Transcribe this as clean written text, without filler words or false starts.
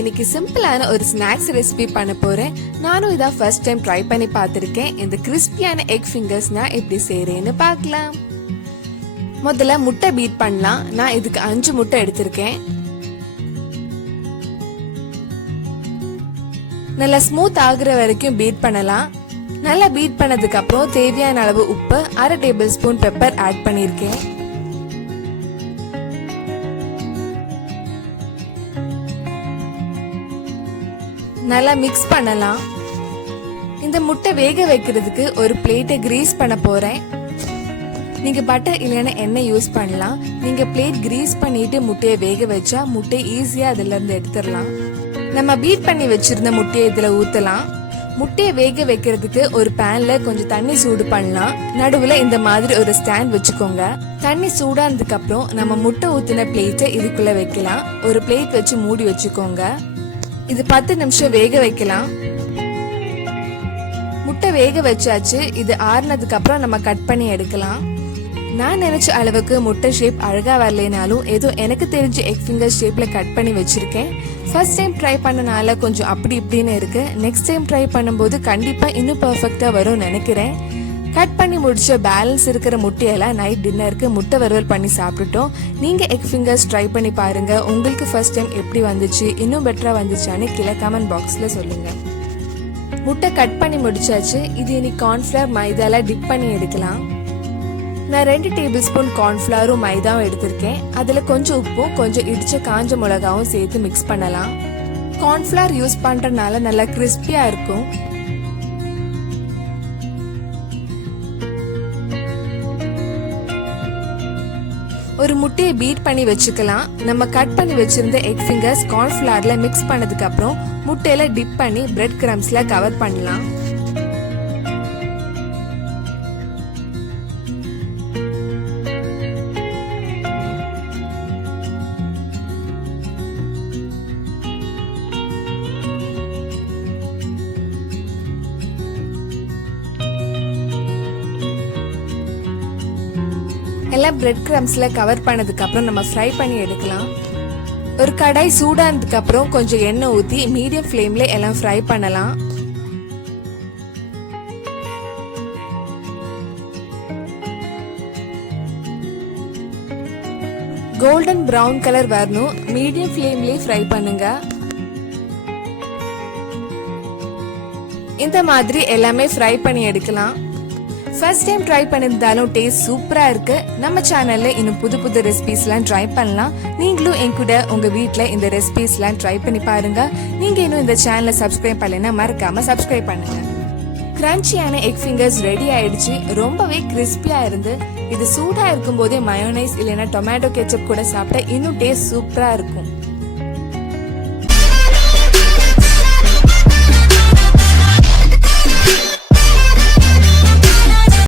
இன்னைக்கு சிம்பிளான ஒரு ஸ்நாக்ஸ் ரெசிபி பண்ண போறேன். நானும் இதான் ஃபர்ஸ்ட் டைம் ட்ரை பண்ணி பார்த்திருக்கேன். இந்த கிறிஸ்பியான எக் ஃபிங்கர்ஸ் நான் எப்படி செய்றேன்னு பார்க்கலாம். முதல்ல முட்டை பீட் பண்ணலாம். நான் இதுக்கு 5 முட்டை எடுத்திருக்கேன். நல்லா ஸ்மூத் ஆகுற வரைக்கும் பீட் பண்ணலாம். நல்லா பீட் பண்ணதுக்கு அப்புறம் தேவையான அளவு உப்பு, 1/2 டேபிள் ஸ்பூன் பெப்பர் ஆட் பண்ணிருக்கேன். நல்லா மிக்ஸ் பண்ணலாம். இந்த முட்டை வேக வைக்கிறதுக்கு ஒரு பிளேட்டை கிரீஸ் பண்ண போறேன். நீங்க பட்டர் இல்லைன்னா எண்ணெய் யூஸ் பண்ணலாம். நீங்க பிளேட் கிரீஸ் பண்ணிட்டு முட்டையை வேக வச்சா முட்டை ஈஸியா அதுல இருந்து எடுத்துடலாம். நம்ம பீட் பண்ணி வச்சிருந்த முட்டையை இதுல ஊத்தலாம். முட்டையை வேக வைக்கிறதுக்கு ஒரு பேன்ல கொஞ்சம் தண்ணி சூடு பண்ணலாம். நடுவுல இந்த மாதிரி ஒரு ஸ்டாண்ட் வச்சுக்கோங்க. தண்ணி சூடானதுக்கு அப்புறம் நம்ம முட்டை ஊத்தின பிளேட்டை இதுக்குள்ள வைக்கலாம். ஒரு பிளேட் வச்சு மூடி வச்சுக்கோங்க. இது 10 நிமிஷம் வேக வைக்கலாம். முட்டை வேக வச்சாச்சு. இது ஆறுனதுக்கு அப்புறம் நம்ம கட் பண்ணி எடுக்கலாம். நான் நினைச்ச அளவுக்கு முட்டை ஷேப் அழகா வரலைனாலும் ஏதோ எனக்கு தெரிஞ்ச எக் ஃபிங்கர் ஷேப்ல கட் பண்ணி வச்சிருக்கேன். ஃபர்ஸ்ட் டைம் ட்ரை பண்ணனால கொஞ்சம் அப்படி இப்படின்னு இருக்கு. நெக்ஸ்ட் டைம் ட்ரை பண்ணும்போது கண்டிப்பா இன்னும் பெர்ஃபெக்ட்டா வரும் நினைக்கிறேன். கட் பண்ணி முடிச்ச பேலன்ஸ் இருக்கிற முட்டையெல்லாம் நைட் டின்னருக்கு முட்டை வறுவல் பண்ணி சாப்பிட்டுட்டோம். நீங்க எக் ஃபிங்கர்ஸ் ட்ரை பண்ணி பாருங்க. உங்களுக்கு ஃபர்ஸ்ட் டைம் எப்படி வந்துச்சு, இன்னும் பெட்டரா வந்துச்சான்னு கீழே கமெண்ட் பாக்ஸ்ல சொல்லுங்க. முட்டை கட் பண்ணி முடிச்சாச்சு. இது இனி கார்ன்ஃப்ளவர் மைதால டிப் பண்ணி எடுக்கலாம். நான் 2 டேபிள் ஸ்பூன் கார்ன்ஃப்ளவரும் மைதாவும் எடுத்திருக்கேன். அதுல கொஞ்சம் உப்பும் கொஞ்சம் இடிச்ச காஞ்ச மிளகாவும் சேர்த்து மிக்ஸ் பண்ணலாம். கார்ன்ஃப்ளவர் யூஸ் பண்றதுனால நல்லா கிறிஸ்பியா இருக்கும். ஒரு முட்டையை பீட் பண்ணி வச்சுக்கலாம். நம்ம கட் பண்ணி வச்சிருந்த எக் ஃபிங்கர்ஸ் கார்ன்ஃப்ளவர்ல மிக்ஸ் பண்ணதுக்கு அப்புறம் முட்டையில டிப் பண்ணி பிரெட் கிரம்ஸ்ல கவர் பண்ணலாம். எல்லாம் பிரெட் கிரம்ஸ்ல கவர் பண்ணதுக்கு அப்புறம் நம்ம ஃப்ரை பண்ணி எடுக்கலாம். ஒரு கடாய் சூடானதுக்கு அப்புறம் கொஞ்சம் எண்ணெய் ஊத்தி மீடியம் ஃப்ளேம்ல எல்லாம் ஃப்ரை பண்ணலாம். கோல்டன் பிரவுன் கலர் வரணும். மீடியம் ஃப்ளேம்லயே ஃப்ரை பண்ணுங்க. இந்த மாதிரி எல்லாமே ஃப்ரை பண்ணி எடுக்கலாம். ஃபர்ஸ்ட் டைம் ட்ரை பண்ணிருந்தாலும் டேஸ்ட் சூப்பரா இருக்கு. நம்ம சேனல்ல இன்னும் புது புது ரெசிபிஸ் எல்லாம் ட்ரை பண்ணலாம். நீங்களும் என் கூட உங்க வீட்ல இந்த ரெசிபிஸ் எல்லாம் ட்ரை பண்ணி பாருங்க. நீங்க இன்னும் இந்த சேனலை சப்ஸ்கிரைப் பண்ணலைன்னா மறக்காம சப்ஸ்கிரைப் பண்ணுங்க. கிரன்ச்சியான எக் ஃபிங்கர்ஸ் ரெடி ஆயிடுச்சு. ரொம்பவே கிறிஸ்பியா இருந்து இது சூடா இருக்கும் போதே மயோனைஸ் இல்லைன்னா டொமேட்டோ கெச்சப் கூட சாப்பிட்டா இன்னும் டேஸ்ட் சூப்பரா இருக்கும்.